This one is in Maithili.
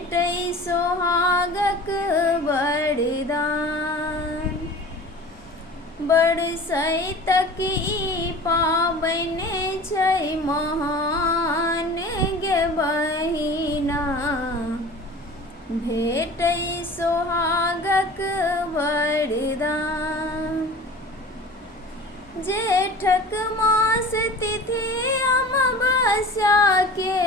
भेटै सोहागक वरदान। बरसैतक ई पाबनि छै महान गे बहिना, भेटै सोहागक वरदान। जेठक मास तिथि अमावस्या के